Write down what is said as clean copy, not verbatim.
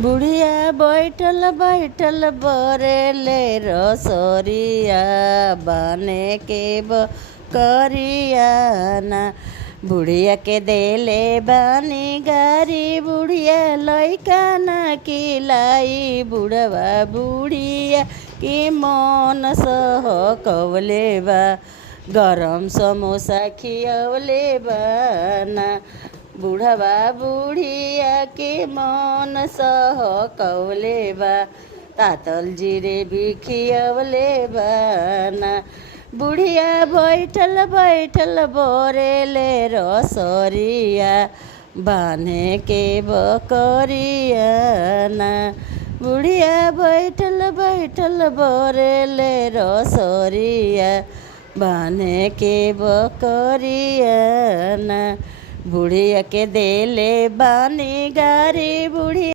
बुढ़िया बैठल बैठल बरेले रसोरिया बने के करिया ना। बुढ़िया के देले बानी गारी बुढ़िया लैका ना किलाई। बुढ़वा बुढ़िया की मन सह कवले बा गरम समोसा खियवले बाना। बुढ़वा बुढ़िया के मन सह कवले बा तातल जीरे भी खियवले बाना। बुढ़िया बैठल बैठल बोरेले रसोरिया बान्हे के बकरिया ना। बुढ़िया बैठल बैठल बोरेले रसोरिया बान्हे के बकरिया ना। बुढ़िया के देले बानी गारी बुढ़िया